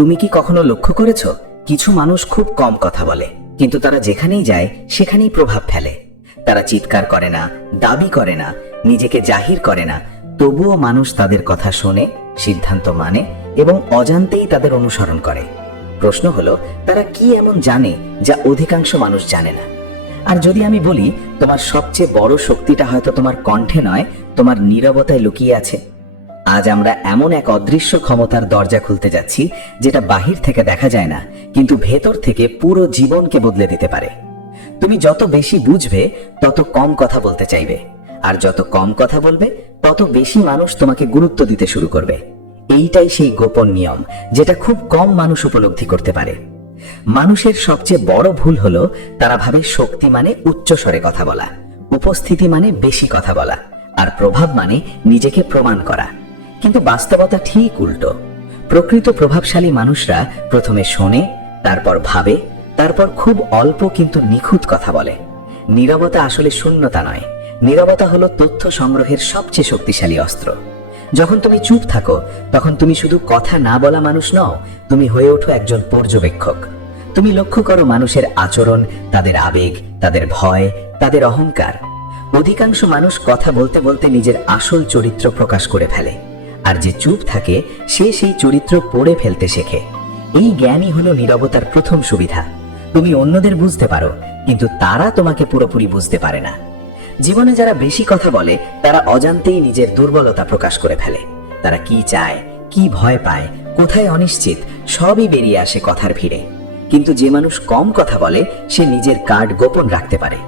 তুমি কি কখনো লক্ষ্য করেছ, কিছু মানুষ খুব কম কথা বলে, কিন্তু তারা যেখানেই যায় সেখানেই প্রভাব ফেলে। তারা চিৎকার করে না, দাবি করে না, নিজেকে জাহির করে না, তবুও মানুষ তাদের কথা শোনে, সিদ্ধান্ত মানে এবং অজান্তেই তাদের অনুসরণ করে। প্রশ্ন হলো, তারা কি এমন জানে যা অধিকাংশ মানুষ জানে না? আর যদি আমি বলি, তোমার সবচেয়ে বড় শক্তিটা হয়তো তোমার কণ্ঠে নয়, তোমার নীরবতায় লুকিয়ে আছে। আজ আমরা এমন এক অদৃশ্য ক্ষমতার দরজা খুলতে যাচ্ছি, যেটা বাহির থেকে দেখা যায় না, কিন্তু ভেতর থেকে পুরো জীবনকে বদলে দিতে পারে। তুমি যত বেশি বুঝবে, তত কম কথা বলতে চাইবে, আর যত কম কথা বলবে, তত বেশি মানুষ তোমাকে গুরুত্ব দিতে শুরু করবে। এইটাই সেই গোপন নিয়ম, যেটা খুব কম মানুষ উপলব্ধি করতে পারে। মানুষের সবচেয়ে বড় ভুল হলো, তারা ভাবে শক্তি মানে উচ্চ স্বরে কথা বলা, উপস্থিতি মানে বেশি কথা বলা, আর প্রভাব মানে নিজেকে প্রমাণ করা। কিন্তু বাস্তবতা ঠিক উল্টো। প্রকৃত প্রভাবশালী মানুষরা প্রথমে শোনে, তারপর ভাবে, তারপর খুব অল্প কিন্তু নিখুঁত কথা বলে। নীরবতা আসলে শূন্যতা নয়, নীরবতা হলো তথ্য সংগ্রহের সবচেয়ে শক্তিশালী অস্ত্র। যখন তুমি চুপ থাকো, তখন তুমি শুধু কথা না বলা মানুষ নও, তুমি হয়ে ওঠো একজন পর্যবেক্ষক। তুমি লক্ষ্য করো মানুষের আচরণ, তাদের আবেগ, তাদের ভয়, তাদের অহংকার। অধিকাংশ মানুষ কথা বলতে বলতে নিজের আসল চরিত্র প্রকাশ করে ফেলে, আর যে চুপ থাকে সে সেই চরিত্র পড়ে ফেলতে শেখে। এই জ্ঞানই হলো নীরবতার প্রথম সুবিধা। তুমি অন্যদের বুঝতে পারো, কিন্তু তারা তোমাকে পুরোপুরি বুঝতে পারে না। জীবনে যারা বেশি কথা বলে, তারা অজান্তেই নিজের দুর্বলতা প্রকাশ করে ফেলে। তারা কি চায়, কি ভয় পায়, কোথায় অনিশ্চিত, সবই বেরিয়ে আসে কথার ভিড়ে। কিন্তু যে মানুষ কম কথা বলে, সে নিজের কার্ড গোপন রাখতে পারে।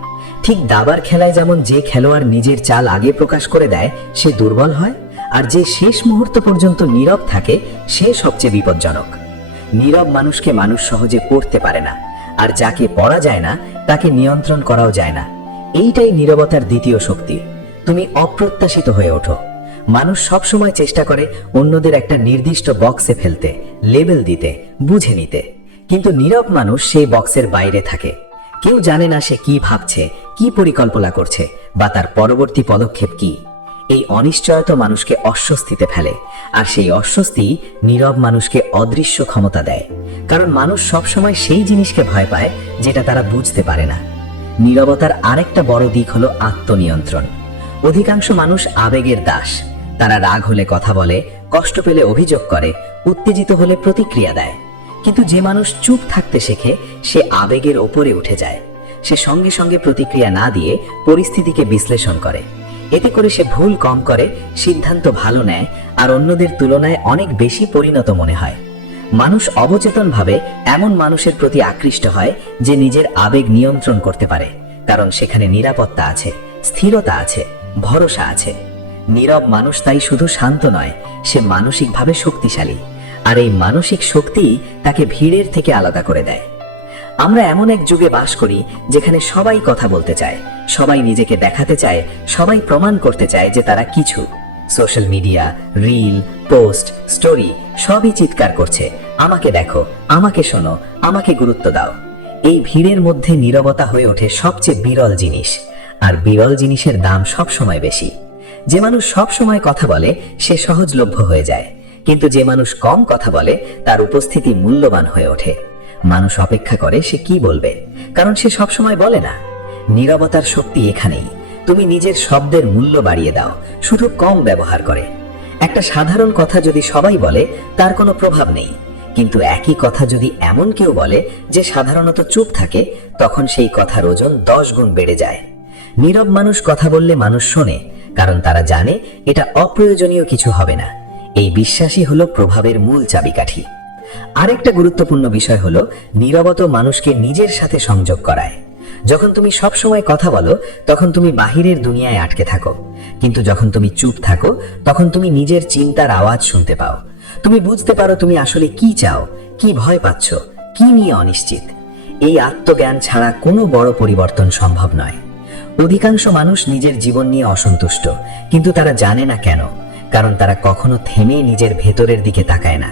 ঠিক দাবার খেলায় যেমন যে খেলোয়াড় নিজের চাল আগে প্রকাশ করে দেয়, সে দুর্বল হয়, আর যে শেষ মুহূর্ত পর্যন্ত নীরব থাকে, সে সবচেয়ে বিপজ্জনক। নীরব মানুষকে মানুষ সহজে পড়তে পারে না, আর যাকে পড়া যায় না তাকে নিয়ন্ত্রণ করাও যায় না। এইটাই নীরবতার দ্বিতীয় শক্তি। তুমি অপ্রত্যাশিত হয়ে ওঠো। মানুষ সবসময় চেষ্টা করে অন্যদের একটা নির্দিষ্ট বক্সে ফেলতে, লেবেল দিতে, বুঝে নিতে। কিন্তু নীরব মানুষ সেই বক্সের বাইরে থাকে। কেউ জানে না সে কি ভাবছে, কি পরিকল্পনা করছে, বা তার পরবর্তী পদক্ষেপ কি। এই অনিশ্চয়তা মানুষকে অস্বস্তিতে ফেলে, আর সেই অস্বস্তি নীরব মানুষকে অদৃশ্য ক্ষমতা দেয়। কারণ মানুষ সবসময় সেই জিনিসকে ভয় পায় যেটা তারা বুঝতে পারে না। নীরবতার আরেকটা বড় দিক হলো আত্মনিয়ন্ত্রণ। অধিকাংশ মানুষ আবেগের দাস। তারা রাগ হলে কথা বলে, কষ্ট পেলে অভিযোগ করে, উত্তেজিত হলে প্রতিক্রিয়া দেয়। কিন্তু যে মানুষ চুপ থাকতে শেখে, সে আবেগের ওপরে উঠে যায়। সে সঙ্গে সঙ্গে প্রতিক্রিয়া না দিয়ে পরিস্থিতিকে বিশ্লেষণ করে। এতে করে সে ভুল কম করে, সিদ্ধান্ত ভালো নেয়, আর অন্যদের তুলনায় অনেক বেশি পরিণত মনে হয়। মানুষ অবচেতনভাবে এমন মানুষের প্রতি আকৃষ্ট হয় যে নিজের আবেগ নিয়ন্ত্রণ করতে পারে, কারণ সেখানে নিরাপত্তা আছে, স্থিরতা আছে, ভরসা আছে। নীরব মানুষ তাই শুধু শান্ত নয়, সে মানসিকভাবে শক্তিশালী, আর এই মানসিক শক্তিই তাকে ভিড়ের থেকে আলাদা করে দেয়। আমরা এমন এক যুগে বাস করি যেখানে সবাই কথা বলতে চায়, সবাই নিজেকে দেখাতে চায়, সবাই প্রমাণ করতে চায় যে তারা কিছু। Social media, reel, post, story সবই চিৎকার করছে, আমাকে দেখো, আমাকে শোনো, আমাকে গুরুত্ব দাও। এই ভিড়ের মধ্যে নীরবতা হয়ে ওঠে সবচেয়ে বিরল জিনিস, আর বিরল জিনিসের দাম সব সময় বেশি। যে মানুষ সব সময় কথা বলে, সে সহজলভ্য হয়ে যায়, কিন্তু যে মানুষ কম কথা বলে, তার উপস্থিতি মূল্যবান হয়ে ওঠে। মানুষ অপেক্ষা করে সে কি বলবে, কারণ সে সব সময় বলে না। নীরবতার শক্তি এখানেই। তুমি নিজের শব্দের মূল্য বাড়িয়ে দাও, শুধু কম ব্যবহার করে। একটা সাধারণ কথা যদি সবাই বলে, তার কোনো প্রভাব নেই, কিন্তু একই কথা যদি এমন কেউ বলে যে সাধারণত চুপ থাকে, তখন সেই কথার ওজন 10 গুণ বেড়ে যায়। নীরব মানুষ কথা বললে মানুষ শোনে, কারণ তারা জানে এটা অপ্রয়োজনীয় কিছু হবে না। এই বিশ্বাসই হলো প্রভাবের মূল চাবিকাঠি। আরেকটা গুরুত্বপূর্ণ বিষয় হলো, নীরবতা মানুষকে নিজের সাথে সংযোগ করায়। যখন তুমি সব সময় কথা বলো, তখন তুমি বাহিরের দুনিয়ায় আটকে থাকো, কিন্তু যখন তুমি চুপ থাকো, তখন তুমি নিজের চিন্তার আওয়াজ শুনতে পাও। তুমি বুঝতে পারো তুমি আসলে কি চাও, কি ভয় পাচ্ছ, কি নিয়ে অনিশ্চিত। এই আত্মজ্ঞান ছাড়া কোনো বড় পরিবর্তন সম্ভব নয়। অধিকাংশ মানুষ নিজের জীবন নিয়ে অসন্তুষ্ট, কিন্তু তারা জানে না কেন, কারণ তারা কখনো থেমে নিজের ভেতরের দিকে তাকায় না।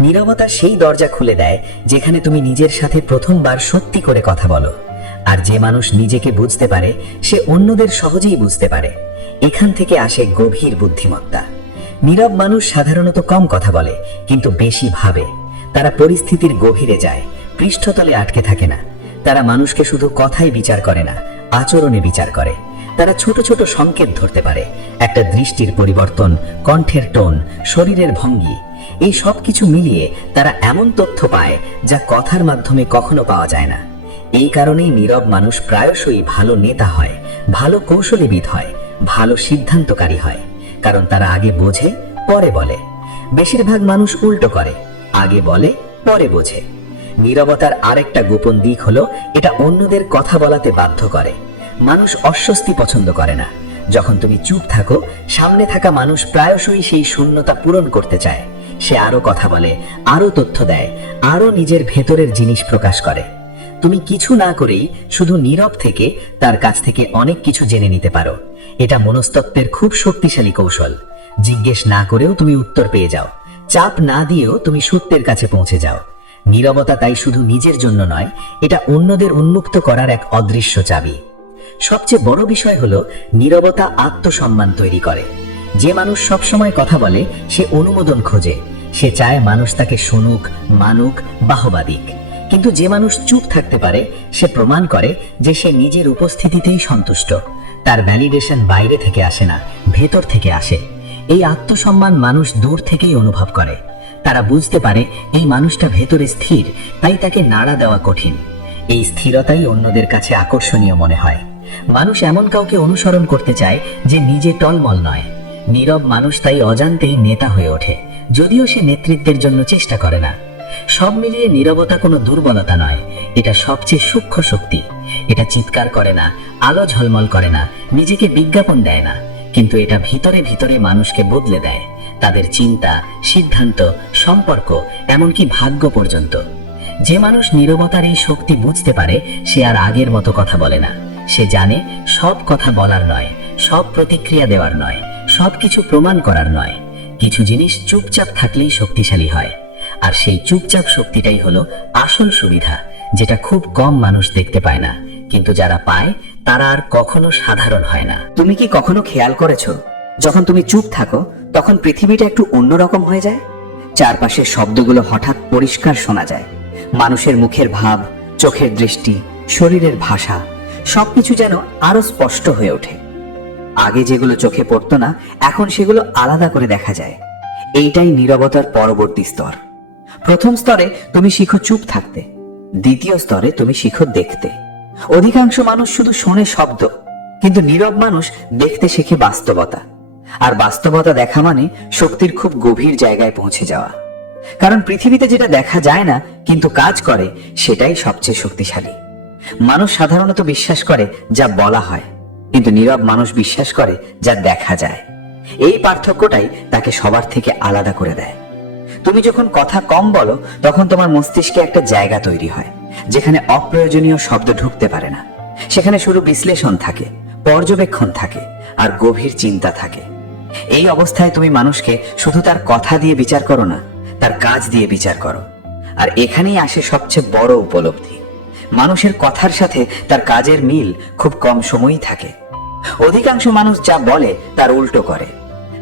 নীরবতা সেই দরজা খুলে দেয় যেখানে তুমি নিজের সাথে প্রথমবার সত্যি করে কথা বলো। আর যে মানুষ নিজেকে বুঝতে পারে, সে অন্যদের সহজেই বুঝতে পারে। এখান থেকে আসে গভীর বুদ্ধিমত্তা। নীরব মানুষ সাধারণত কম কথা বলে, কিন্তু বেশি ভাবে। তারা পরিস্থিতির গভীরে যায়, পৃষ্ঠতলে আটকে থাকে না। তারা মানুষকে শুধু কথায় বিচার করে না, আচরণে বিচার করে। তারা ছোট ছোট সংকেত ধরতে পারে, একটা দৃষ্টির পরিবর্তন, কণ্ঠের টোন, শরীরের ভঙ্গি। এই সব কিছু মিলিয়ে তারা এমন তথ্য পায় যা কথার মাধ্যমে কখনো পাওয়া যায় না। এই কারণেই নীরব মানুষ প্রায়শই ভালো নেতা হয়, ভালো কৌশলীবিদ হয়, ভালো সিদ্ধান্তকারী হয়। কারণ তারা আগে বোঝে, পরে বলে। বেশিরভাগ মানুষ উল্টো করে, আগে বলে, পরে বোঝে। নীরবতার আরেকটা গোপন দিক হলো এটা অন্যদের কথা বলাতে বাধ্য করে। মানুষ অস্বস্তি পছন্দ করে না। যখন তুমি চুপ থাকো, সামনে থাকা মানুষ প্রায়শই সেই শূন্যতা পূরণ করতে চায়। সে আরো কথা বলে, আরো তথ্য দেয়, আরো নিজের ভেতরের জিনিস প্রকাশ করে। তুমি কিছু না করেই শুধু নীরব থেকে তার কাছ থেকে অনেক কিছু জেনে নিতে পারো। এটা মনস্তত্ত্বের খুব শক্তিশালী কৌশল। জিজ্ঞেস না করেও তুমি উত্তর পেয়ে যাও, চাপ না দিয়েও তুমি সত্যের কাছে পৌঁছে যাও। নীরবতা তাই শুধু নিজের জন্য নয়, এটা অন্যদের উন্মুক্ত করার এক অদৃশ্য চাবি। সবচেয়ে বড় বিষয় হলো নীরবতা আত্মসম্মান তৈরি করে। যে মানুষ সবসময় কথা বলে সে অনুমোদন খোঁজে, সে চায় মানুষ তাকে শুনুক, মানুক, বাহবা দিক। কিন্তু যে মানুষ চুপ থাকতে পারে সে প্রমাণ করে যে সে নিজের উপস্থিতিতেই সন্তুষ্ট। তার ভ্যালিডেশন বাইরে থেকে আসে না, ভেতর থেকে আসে। এই আত্মসম্মান মানুষ দূর থেকেই অনুভব করে। তারা বুঝতে পারে এই মানুষটা ভেতরে স্থির, তাই তাকে নাড়া দেওয়া কঠিন। এই স্থিরতাই অন্যদের কাছে আকর্ষণীয় মনে হয়। মানুষ এমন কাউকে অনুসরণ করতে চায় যে নিজে টলমল নয়। নীরব মানুষ তাই অজান্তেই নেতা হয়ে ওঠে, যদিও সে নেতৃত্বের জন্য চেষ্টা করে না। সব মিলিয়ে নীরবতা কোনো দুর্বলতা নয়, এটা সবচেয়ে সূক্ষ্ম শক্তি। এটা চিৎকার করে না, আলো ঝলমল করে না, নিজেকে বিজ্ঞাপন দেয় না, কিন্তু এটা ভিতরে ভিতরে মানুষকে বদলে দেয়, তাদের চিন্তা, সিদ্ধান্ত, সম্পর্ক, এমনকি ভাগ্য পর্যন্ত। যে মানুষ নীরবতার এই শক্তি বুঝতে পারে সে আর আগের মতো কথা বলে না। সে জানে সব কথা বলার নয়, সব প্রতিক্রিয়া দেওয়ার নয়, সবকিছু প্রমাণ করার নয়। কিছু জিনিস চুপচাপ থাকলেই শক্তিশালী হয়। আর সেই চুপচাপ শক্তিটাই হলো আসল সুবিধা, যেটা খুব কম মানুষ দেখতে পায় না, কিন্তু যারা পায় তারা আর কখনো সাধারণ হয় না। তুমি কি কখনো খেয়াল করেছো যখন তুমি চুপ থাকো তখন পৃথিবীটা একটু অন্যরকম হয়ে যায়? চারপাশের শব্দগুলো হঠাৎ পরিষ্কার শোনা যায়। মানুষের মুখের ভাব, চোখের দৃষ্টি, শরীরের ভাষা, সবকিছু যেন আরো স্পষ্ট হয়ে ওঠে। আগে যেগুলো চোখে পড়তো না এখন সেগুলো আলাদা করে দেখা যায়। এইটাই নীরবতার পরবর্তী স্তর। প্রথম স্তরে তুমি শিখো চুপ থাকতে, দ্বিতীয় স্তরে তুমি শিখো দেখতে। অধিকাংশ মানুষ শুধু শোনে শব্দ, কিন্তু নীরব মানুষ দেখতে শেখে বাস্তবতা। আর বাস্তবতা দেখা মানে শক্তির খুব গভীর জায়গায় পৌঁছে যাওয়া। কারণ পৃথিবীতে যেটা দেখা যায় না কিন্তু কাজ করে সেটাই সবচেয়ে শক্তিশালী। মানুষ সাধারণত বিশ্বাস করে যা বলা হয়, কিন্তু নীরব মানুষ বিশ্বাস করে যা দেখা যায়। এই পার্থক্যটাই তাকে সবার থেকে আলাদা করে দেয়। তুমি যখন কথা কম বলো তখন তোমার মস্তিষ্কে একটা জায়গা তৈরি হয় যেখানে অপ্রয়োজনীয় শব্দ ঢুকতে পারে না। সেখানে শুধু বিশ্লেষণ থাকে, পর্যবেক্ষণ থাকে, আর গভীর চিন্তা থাকে। এই অবস্থায় তুমি মানুষকে শুধু তার কথা দিয়ে বিচার করো না, তার কাজ দিয়ে বিচার করো। আর এখানেই আসে সবচেয়ে বড় উপলব্ধি। মানুষের কথার সাথে তার কাজের মিল খুব কম সময়ই থাকে। অধিকাংশ মানুষ যা বলে তার উল্টো করে।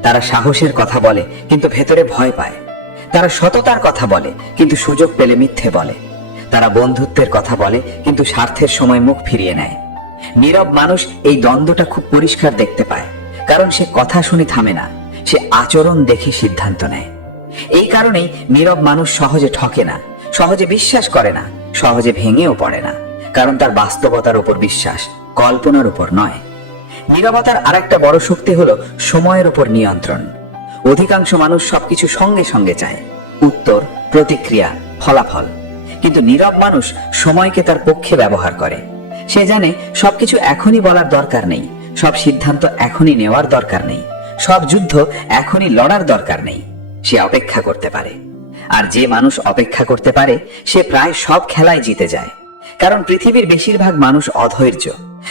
তারা সাহসের কথা বলে কিন্তু ভেতরে ভয় পায়। তারা সততার কথা বলে কিন্তু সুযোগ পেলে মিথ্যে বলে। তারা বন্ধুত্বের কথা বলে কিন্তু স্বার্থের সময় মুখ ফিরিয়ে নেয়। নীরব মানুষ এই দ্বন্দ্বটা খুব পরিষ্কার দেখতে পায়, কারণ সে কথা শুনে থামে না, সে আচরণ দেখে সিদ্ধান্ত নেয়। এই কারণেই নীরব মানুষ সহজে ঠকে না, সহজে বিশ্বাস করে না, সহজে ভেঙেও পড়ে না, কারণ তার বাস্তবতার উপর বিশ্বাস, কল্পনার উপর নয়। নীরবতার আরেকটা বড় শক্তি হলো সময়ের উপর নিয়ন্ত্রণ। অধিকাংশ মানুষ সবকিছু সঙ্গে সঙ্গে চায়, উত্তর, প্রতিক্রিয়া, ফলাফল। কিন্তু নীরব মানুষ সময়কে তার পক্ষে ব্যবহার করে। সে জানে সবকিছু এখনই বলার দরকার নেই, সব সিদ্ধান্ত এখনই নেওয়ার দরকার নেই, সব যুদ্ধ এখনই লড়ার দরকার নেই। সে অপেক্ষা করতে পারে। আর যে মানুষ অপেক্ষা করতে পারে সে প্রায় সব খেলায় জিতে যায়। কারণ পৃথিবীর বেশিরভাগ মানুষ অধৈর্য।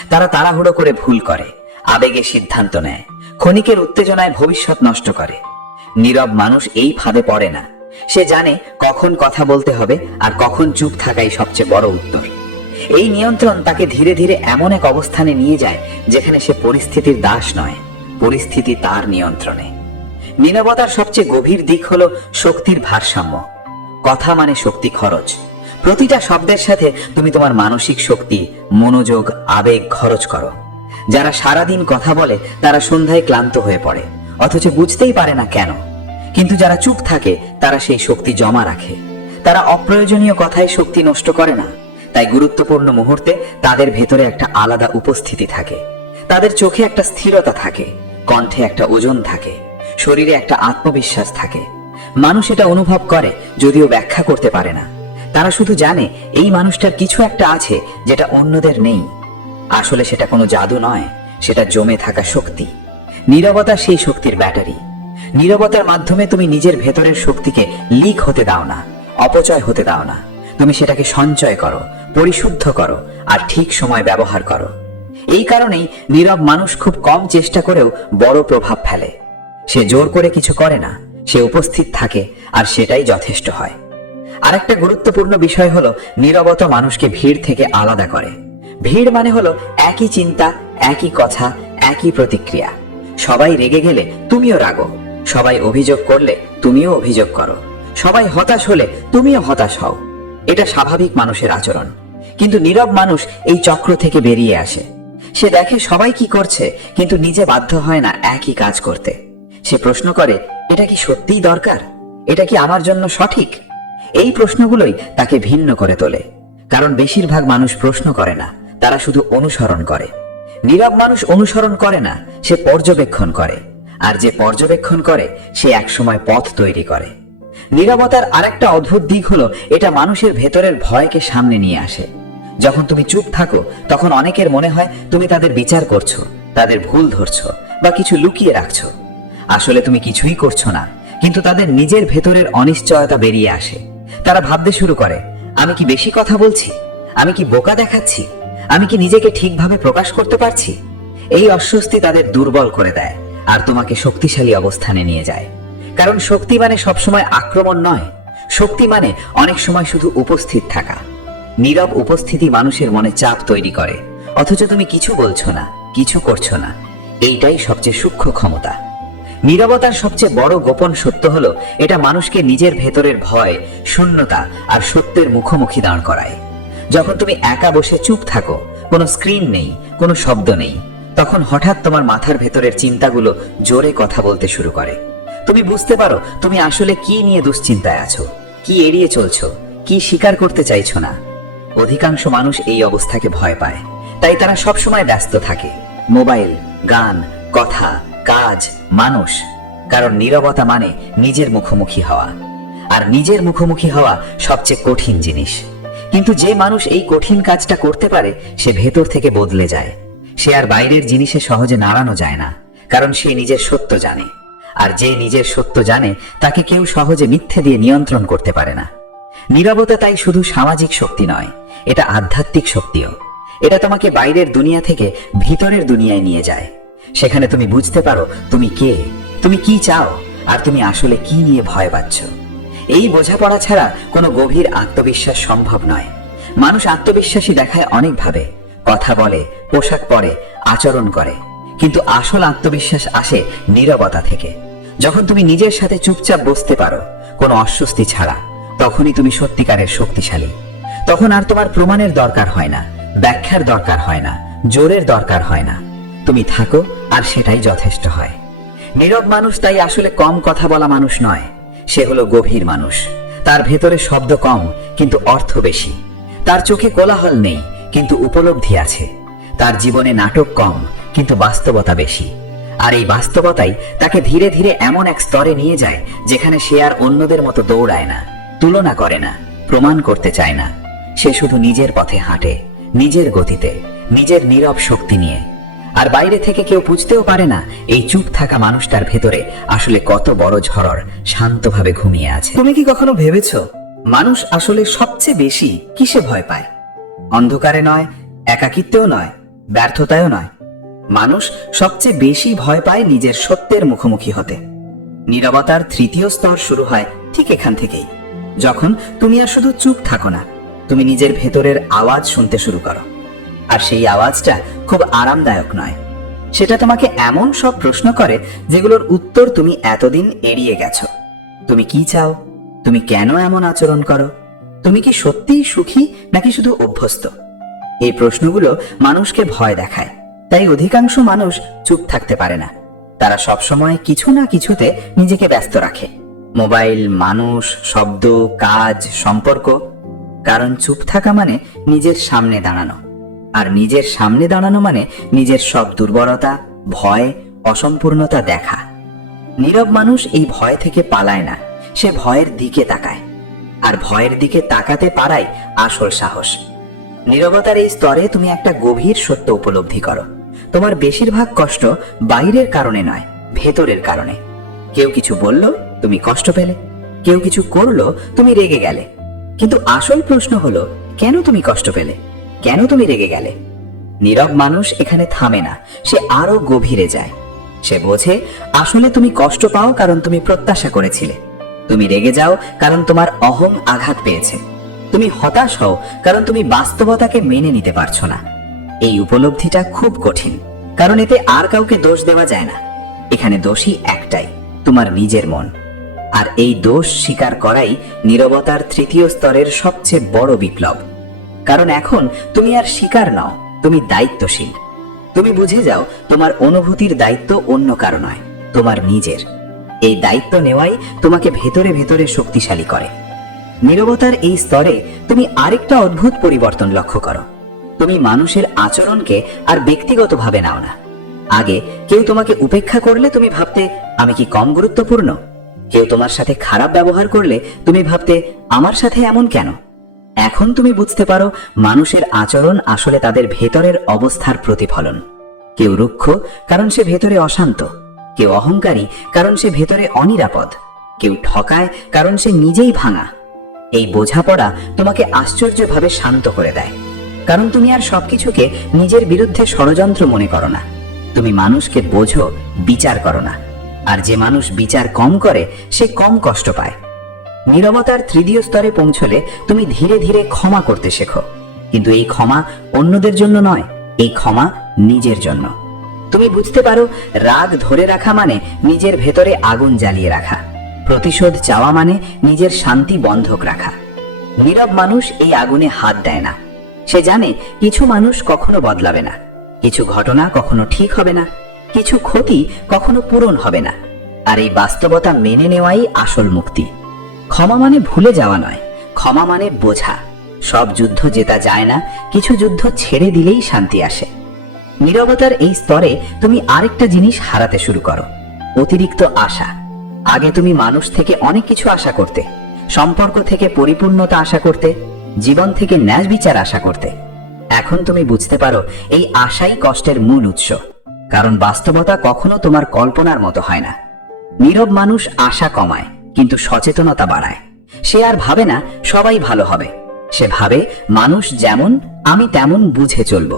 তারা তাড়াহুড়ো করে ভুল করে, আবেগে সিদ্ধান্ত নেয়, ক্ষণিকের উত্তেজনায় ভবিষ্যৎ নষ্ট করে। নীরব মানুষ এই ফাঁদে পড়ে না। সে জানে কখন কথা বলতে হবে আর কখন চুপ থাকাই সবচেয়ে বড় উত্তর। এই নিয়ন্ত্রণ তাকে ধীরে ধীরে এমন এক অবস্থানে নিয়ে যায় যেখানে সে পরিস্থিতির দাস নয়, পরিস্থিতি তার নিয়ন্ত্রণে। নীরবতার সবচেয়ে গভীর দিক হলো শক্তির ভারসাম্য। কথা মানে শক্তি খরচ। প্রতিটা শব্দের সাথে তুমি তোমার মানসিক শক্তি, মনোযোগ, আবেগ খরচ করো। যারা সারাদিন কথা বলে তারা সন্ধ্যায় ক্লান্ত হয়ে পড়ে, অথচ বুঝতেই পারে না কেন। কিন্তু যারা চুপ থাকে তারা সেই শক্তি জমা রাখে। তারা অপ্রয়োজনীয় কথায় শক্তি নষ্ট করে না। তাই গুরুত্বপূর্ণ মুহূর্তে তাদের ভেতরে একটা আলাদা উপস্থিতি থাকে। তাদের চোখে একটা স্থিরতা থাকে, কণ্ঠে একটা ওজন থাকে, শরীরে একটা আত্মবিশ্বাস থাকে। মানুষ এটা অনুভব করে, যদিও ব্যাখ্যা করতে পারে না। তারা শুধু জানে এই মানুষটার কিছু একটা আছে যেটা অন্যদের নেই। আসলে সেটা কোনো জাদু নয়, সেটা জমে থাকা শক্তি। নীরবতা সেই শক্তির ব্যাটারি। নীরবতার মাধ্যমে তুমি নিজের ভেতরের শক্তিকে লিক হতে দাও না, অপচয় হতে দাও না। তুমি সেটাকে সঞ্চয় করো, পরিশুদ্ধ করো, আর ঠিক সময় ব্যবহার করো। এই কারণেই নীরব মানুষ খুব কম চেষ্টা করেও বড় প্রভাব ফেলে। সে জোর করে কিছু করে না, সে উপস্থিত থাকে, আর সেটাই যথেষ্ট হয়। আরেকটা গুরুত্বপূর্ণ বিষয় হলো নীরবতা মানুষকে ভিড় থেকে আলাদা করে। ভিড় মানে হলো একই চিন্তা, একই কথা, একই প্রতিক্রিয়া। সবাই রেগে গেলে তুমিও রাগো, সবাই অভিযোগ করলে তুমিও অভিযোগ করো, সবাই হতাশ হলে তুমিও হতাশ হও। এটা স্বাভাবিক মানুষের আচরণ। কিন্তু নীরব মানুষ এই চক্র থেকে বেরিয়ে আসে। সে দেখে সবাই কি করছে, কিন্তু নিজে বাধ্য হয় না একই কাজ করতে। সে প্রশ্ন করে, এটা কি সত্যিই দরকার? এটা কি আমার জন্য সঠিক? এই প্রশ্নগুলোই তাকে ভিন্ন করে তোলে। কারণ বেশিরভাগ মানুষ প্রশ্ন করে না, তারা শুধু অনুসরণ করে। নীরব মানুষ অনুসরণ করে না, সে পর্যবেক্ষণ করে। আর যে পর্যবেক্ষণ করে সে একসময় পথ তৈরি করে। নীরবতার আরেকটা অদ্ভুত দিক হলো এটা মানুষের ভেতরের ভয়কে সামনে নিয়ে আসে। যখন তুমি চুপ থাকো তখন অনেকের মনে হয় তুমি তাদের বিচার করছো, তাদের ভুল ধরছো, বা কিছু লুকিয়ে রাখছো। আসলে তুমি কিছুই করছো না, কিন্তু তাদের নিজের ভেতরের অনিশ্চয়তা বেরিয়ে আসে। তারা ভাবতে শুরু করে, আমি কি বেশি কথা বলছি? আমি কি বোকা দেখাচ্ছি? আমি কি নিজেকে ঠিকভাবে প্রকাশ করতে পারছি? এই অস্বস্তি তাদের দুর্বল করে দেয় আর তোমাকে শক্তিশালী অবস্থানে নিয়ে যায়। কারণ শক্তি মানে সবসময় আক্রমণ নয়, শক্তি মানে অনেক সময় শুধু উপস্থিত থাকা। নীরব উপস্থিতি মানুষের মনে চাপ তৈরি করে, অথচ তুমি কিছু বলছো না, কিছু করছো না। এইটাই সবচেয়ে সূক্ষ্ম ক্ষমতা। নীরবতার সবচেয়ে বড় গোপন সত্য হলো এটা মানুষকে নিজের ভেতরের ভয়, শূন্যতা আর সত্যের মুখোমুখি দাঁড় করায়। যখন তুমি একা বসে চুপ থাকো, কোনো স্ক্রিন নেই, কোনো শব্দ নেই, তখন হঠাৎ তোমার মাথার ভেতরের চিন্তাগুলো জোরে কথা বলতে শুরু করে। তুমি বুঝতে পারো তুমি আসলে কি নিয়ে দুশ্চিন্তায় আছো, কি এড়িয়ে চলছো, কি স্বীকার করতে চাইছো না। অধিকাংশ মানুষ এই অবস্থাকে ভয় পায়, তাই তারা সবসময় ব্যস্ত থাকে। মোবাইল, গান, কথা, কাজ, মানুষ। কারণ নীরবতা মানে নিজের মুখোমুখি হওয়া, আর নিজের মুখোমুখি হওয়া সবচেয়ে কঠিন জিনিস। কিন্তু যে মানুষ এই কঠিন কাজটা করতে পারে সে ভেতর থেকে বদলে যায়। সে আর বাইরের জিনিসে সহজে নাড়ানো যায় না, কারণ সে নিজের সত্য জানে। আর যে নিজের সত্য জানে তাকে কেউ সহজে মিথ্যে দিয়ে নিয়ন্ত্রণ করতে পারে না। নীরবতা তাই শুধু সামাজিক শক্তি নয়, এটা আধ্যাত্মিক শক্তিও। এটা তোমাকে বাইরের দুনিয়া থেকে ভিতরের দুনিয়ায় নিয়ে যায়। সেখানে তুমি বুঝতে পারো তুমি কে, তুমি কি চাও, আর তুমি আসলে কি নিয়ে ভয় পাচ্ছ। এই বোঝাপড়া ছাড়া কোনো গভীর আত্মবিশ্বাস সম্ভব নয়। মানুষ আত্মবিশ্বাসী দেখায় অনেকভাবে, কথা বলে, পোশাক পরে, আচরণ করে, কিন্তু আসল আত্মবিশ্বাস আসে নীরবতা থেকে। যখন তুমি নিজের সাথে চুপচাপ বসতে পারো, কোনো অস্বস্তি ছাড়া, তখনই তুমি সত্যিকারের শক্তিশালী। তখন আর তোমার প্রমাণের দরকার হয় না, ব্যাখ্যার দরকার হয় না, জোরের দরকার হয় না। তুমি থাকো আর সেটাই যথেষ্ট হয়। নীরব মানুষ তাই আসলে কম কথা বলা মানুষ নয়, সে হলো গভীর মানুষ। তার ভেতরে শব্দ কম কিন্তু অর্থ বেশি। তার চোখে কোলাহল নেই কিন্তু উপলব্ধি আছে। তার জীবনে নাটক কম কিন্তু বাস্তবতা বেশি। আর এই বাস্তবতাই তাকে ধীরে ধীরে এমন এক স্তরে নিয়ে যায় যেখানে সে আর অন্যদের মতো দৌড়ায় না, তুলনা করে না, প্রমাণ করতে চায় না। সে শুধু নিজের পথে হাঁটে, নিজের গতিতে, নিজের নীরব শক্তি নিয়ে। আর বাইরে থেকে কেউ বুঝতেও পারে না এই চুপ থাকা মানুষটার ভেতরে আসলে কত বড় ঝড় শান্তভাবে ঘুমিয়ে আছে। তুমি কি কখনো ভেবেছো মানুষ আসলে সবচেয়ে বেশি কিসে ভয় পায়? অন্ধকারে নয়, একাকিত্বেও নয়, ব্যর্থতায়ও নয়। মানুষ সবচেয়ে বেশি ভয় পায় নিজের সত্যের মুখোমুখি হতে। নীরবতার তৃতীয় স্তর শুরু হয় ঠিক এখান থেকেই। যখন তুমি আর শুধু চুপ থাকো না, তুমি নিজের ভেতরের আওয়াজ শুনতে শুরু করো। আর সেই আওয়াজটা খুব আরামদায়ক নয়। সেটা তোমাকে এমন সব প্রশ্ন করে যেগুলোর উত্তর তুমি এতদিন এড়িয়ে গেছো। তুমি কি চাও, তুমি কেন এমন আচরণ করো? তুমি কি সত্যিই সুখী নাকি শুধু অভ্যস্ত? এই প্রশ্নগুলো মানুষকে ভয় দেখায়, তাই অধিকাংশ মানুষ চুপ থাকতে পারে না। তারা সবসময় কিছু না কিছুতে নিজেকে ব্যস্ত রাখে। মোবাইল, মানুষ, শব্দ, কাজ, সম্পর্ক। কারণ চুপ থাকা মানে নিজের সামনে দাঁড়ানো, আর নিজের সামনে দাঁড়ানো মানে নিজের সব দুর্বলতা, ভয়, অসম্পূর্ণতা দেখা। নীরব মানুষ এই ভয় থেকে পালায় না, সে ভয়ের দিকে তাকায়। আর ভয়ের দিকে তাকাতে পারাই আসল সাহস। নীরবতার এই স্তরে তুমি একটা গভীর সত্য উপলব্ধি করো। তোমার বেশিরভাগ কষ্ট বাইরের কারণে নয়, ভেতরের কারণে। কেউ কিছু বলল, তুমি কষ্ট পেলে। কেউ কিছু করলো, তুমি রেগে গেলে। কিন্তু আসল প্রশ্ন হলো, কেন তুমি কষ্ট পেলে? কেন তুমি রেগে গেলে? নীরব মানুষ এখানে থামে না, সে আরো গভীরে যায়। সে বোঝে আসলে তুমি কষ্ট পাও কারণ তুমি প্রত্যাশা করেছিলে। তুমি রেগে যাও কারণ তোমার অহং আঘাত পেয়েছে। তুমি হতাশ হও কারণ তুমি বাস্তবতাকে মেনে নিতে পারছো না। এই উপলব্ধিটা খুব কঠিন, কারণ এতে আর কাউকে দোষ দেওয়া যায় না। এখানে দোষী একটাই, তোমার নিজের মন। আর এই দোষ স্বীকার করাই নীরবতার তৃতীয় স্তরের সবচেয়ে বড় বিপ্লব। কারণ এখন তুমি আর শিকার নও, তুমি দায়িত্বশীল। তুমি বুঝে যাও তোমার অনুভূতির দায়িত্ব অন্য কারো নয়, তোমার নিজের। এই দায়িত্ব নেওয়াই তোমাকে ভেতরে ভেতরে শক্তিশালী করে। নীরবতার এই স্তরে তুমি আরেকটা অদ্ভুত পরিবর্তন লক্ষ্য করো। তুমি মানুষের আচরণকে আর ব্যক্তিগতভাবে নাও না। আগে কেউ তোমাকে উপেক্ষা করলে তুমি ভাবতে, আমি কি কম গুরুত্বপূর্ণ? কেউ তোমার সাথে খারাপ ব্যবহার করলে তুমি ভাবতে, আমার সাথে এমন কেন? এখন তুমি বুঝতে পারো মানুষের আচরণ আসলে তাদের ভেতরের অবস্থার প্রতিফলন। কেউ রুক্ষ কারণ সে ভেতরে অশান্ত, কেউ অহংকারী কারণ সে ভেতরে অনিরাপদ, কেউ ঠকায় কারণ সে নিজেই ভাঙা। এই বোঝাপড়া তোমাকে আশ্চর্যভাবে শান্ত করে দেয়, কারণ তুমি আর সবকিছুকে নিজের বিরুদ্ধে ষড়যন্ত্র মনে করো না। তুমি মানুষকে বোঝো, বিচার করো না। আর যে মানুষ বিচার কম করে সে কম কষ্ট পায়। নীরবতার তৃতীয় স্তরে পৌঁছলে তুমি ধীরে ধীরে ক্ষমা করতে শেখো। কিন্তু এই ক্ষমা অন্যদের জন্য নয়, এই ক্ষমা নিজের জন্য। তুমি বুঝতে পারো রাগ ধরে রাখা মানে নিজের ভেতরে আগুন জ্বালিয়ে রাখা, প্রতিশোধ চাওয়া মানে নিজের শান্তি বন্ধক রাখা। নীরব মানুষ এই আগুনে হাত দেয় না। সে জানে কিছু মানুষ কখনো বদলাবে না, কিছু ঘটনা কখনো ঠিক হবে না, কিছু ক্ষতি কখনো পূরণ হবে না। আর এই বাস্তবতা মেনে নেওয়াই আসল মুক্তি। ক্ষমা মানে ভুলে যাওয়া নয়, ক্ষমা মানে বোঝা সব যুদ্ধ জেতা যায় না, কিছু যুদ্ধ ছেড়ে দিলেই শান্তি আসে। নীরবতার এই স্তরে তুমি আরেকটা জিনিস হারাতে শুরু করো, অতিরিক্ত আশা। আগে তুমি মানুষ থেকে অনেক কিছু আশা করতে, সম্পর্ক থেকে পরিপূর্ণতা আশা করতে, জীবন থেকে ন্যায় বিচার আশা করতে। এখন তুমি বুঝতে পারো এই আশাই কষ্টের মূল উৎস, কারণ বাস্তবতা কখনো তোমার কল্পনার মতো হয় না। নীরব মানুষ আশা কমায় কিন্তু সচেতনতা বাড়ায়। সে আর ভাবে না সবাই ভালো হবে, সে ভাবে মানুষ যেমন আমি তেমন বুঝে চলবো।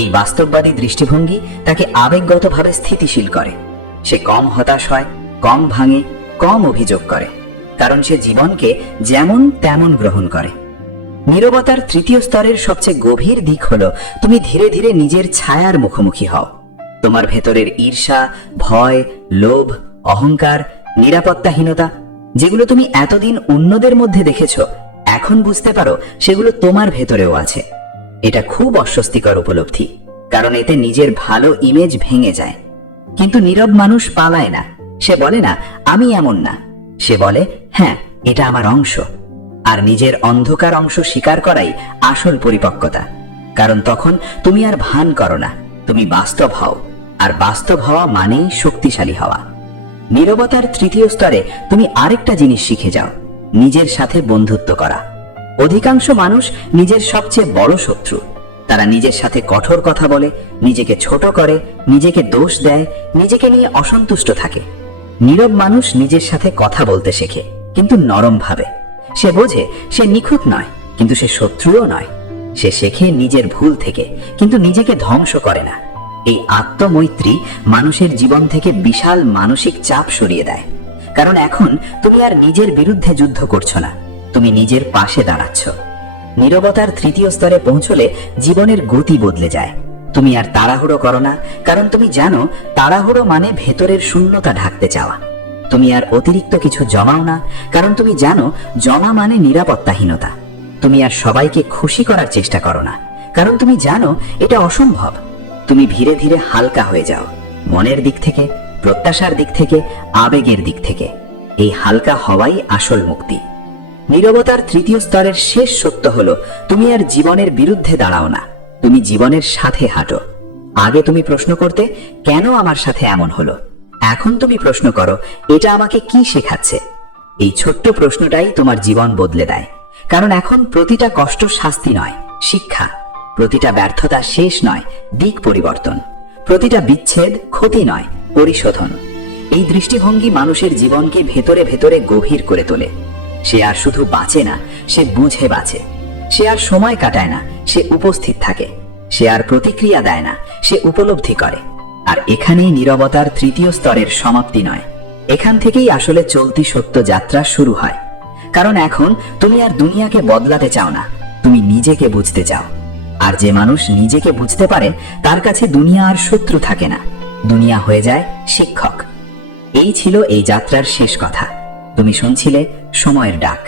এই বাস্তববাদী দৃষ্টিভঙ্গি তাকে আবেগগতভাবে স্থিতিশীল করে। সে কম হতাশ হয়, কম ভাঙে, কম অভিযোগ করে, কারণ সে জীবনকে যেমন তেমন গ্রহণ করে। নীরবতার তৃতীয় স্তরের সবচেয়ে গভীর দিক হলো তুমি ধীরে ধীরে নিজের ছায়ার মুখোমুখি হও। তোমার ভেতরের ঈর্ষা, ভয়, লোভ, অহংকার, নিরাপত্তাহীনতা, যেগুলো তুমি এতদিন অন্যদের মধ্যে দেখেছ, এখন বুঝতে পারো সেগুলো তোমার ভেতরেও আছে। এটা খুব অস্বস্তিকর উপলব্ধি, কারণ এতে নিজের ভালো ইমেজ ভেঙে যায়। কিন্তু নীরব মানুষ পালায় না, সে বলে না আমি এমন না, সে বলে হ্যাঁ এটা আমার অংশ। আর নিজের অন্ধকার অংশ স্বীকার করাই আসল পরিপক্কতা, কারণ তখন তুমি আর ভান করো না, তুমি বাস্তব হও। আর বাস্তব হওয়া মানেই শক্তিশালী হওয়া। নীরবতার তৃতীয় স্তরে তুমি আরেকটা জিনিস শিখে যাও, নিজের সাথে বন্ধুত্ব করা। অধিকাংশ মানুষ নিজের সবচেয়ে বড় শত্রু। তারা নিজের সাথে কঠোর কথা বলে, নিজেকে ছোট করে, নিজেকে দোষ দেয়, নিজেকে নিয়ে অসন্তুষ্ট থাকে। নীরব মানুষ নিজের সাথে কথা বলতে শেখে, কিন্তু নরম ভাবে। সে বোঝে সে নিখুঁত নয়, কিন্তু সে শত্রুও নয়। সে শেখে নিজের ভুল থেকে, কিন্তু নিজেকে ধ্বংস করে না। এই আত্মমৈত্রী মানুষের জীবন থেকে বিশাল মানসিক চাপ সরিয়ে দেয়, কারণ এখন তুমি আর নিজের বিরুদ্ধে যুদ্ধ করছো না, তুমি নিজের পাশে দাঁড়াচ্ছ। নীরবতার তৃতীয় স্তরে পৌঁছলে জীবনের গতি বদলে যায়। তুমি আর তাড়াহুড়ো করো না, কারণ তুমি জানো তাড়াহুড়ো মানে ভেতরের শূন্যতা ঢাকতে চাওয়া। তুমি আর অতিরিক্ত কিছু জমাও না, কারণ তুমি জানো জমা মানে নিরাপত্তাহীনতা। তুমি আর সবাইকে খুশি করার চেষ্টা করো না, কারণ তুমি জানো এটা অসম্ভব। তুমি ধীরে ধীরে হালকা হয়ে যাও, মনের দিক থেকে, প্রত্যাশার দিক থেকে, আবেগের দিক থেকে। এই হালকা হওয়াই আসল মুক্তি। নীরবতার তৃতীয় স্তরের শেষ সত্য হলো, তুমি আর জীবনের বিরুদ্ধে দাঁড়াও না, তুমি জীবনের সাথে হাঁটো। আগে তুমি প্রশ্ন করতে, কেন আমার সাথে এমন হলো? এখন তুমি প্রশ্ন করো, এটা আমাকে কি শেখাচ্ছে? এই ছোট্ট প্রশ্নটাই তোমার জীবন বদলে দেয়। কারণ এখন প্রতিটা কষ্ট শাস্তি নয়, শিক্ষা। প্রতিটা ব্যর্থতা শেষ নয়, দিক পরিবর্তন। প্রতিটা বিচ্ছেদ ক্ষতি নয়, পরিশোধন। এই দৃষ্টিভঙ্গি মানুষের জীবনকে ভেতরে ভেতরে গভীর করে তোলে। সে আর শুধু বাঁচে না, সে বুঝে বাঁচে। সে আর সময় কাটায় না, সে উপস্থিত থাকে। সে আর প্রতিক্রিয়া দেয় না, সে উপলব্ধি করে। আর এখানেই নীরবতার তৃতীয় স্তরের সমাপ্তি নয়, এখান থেকেই আসলে চলতি সত্য যাত্রা শুরু হয়। কারণ এখন তুমি আর দুনিয়াকে বদলাতে চাও না, তুমি নিজেকে বুঝতে চাও। আর যে মানুষ নিজেকে বুঝতে পারে, তার কাছে দুনিয়া আর শত্রু থাকে না, দুনিয়া হয়ে যায় শিক্ষক। এই ছিল এই যাত্রার শেষ কথা। তুমি শুনছিলে সময়ের ডাক।